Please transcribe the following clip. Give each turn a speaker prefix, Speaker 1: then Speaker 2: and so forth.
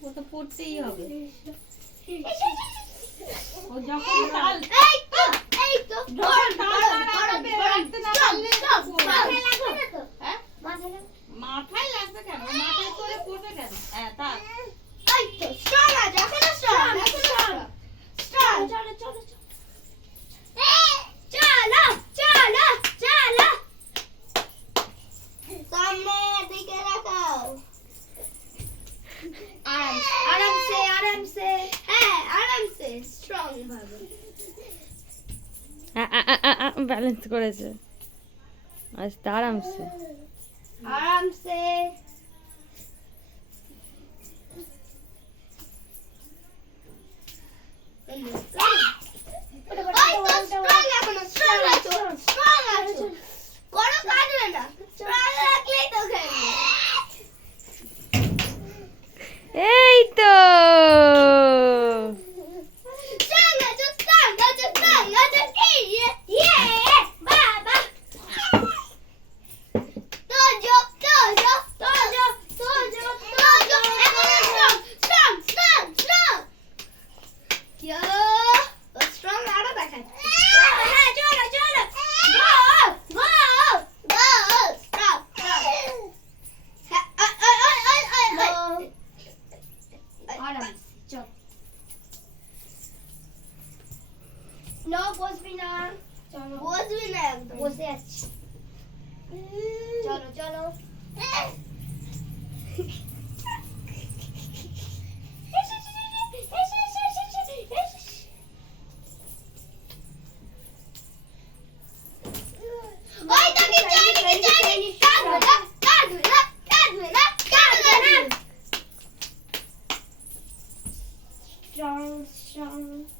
Speaker 1: ও তো পড়তেই হবে ও যখন
Speaker 2: লাগছে স্ট্রং ভাবে
Speaker 1: ব্যালেন্স করেছে। আচ্ছা আরামসে।
Speaker 3: আরামসে। না বসবি না চলো বসবি না বসে আছি চলো চলো
Speaker 2: Charles, Charles.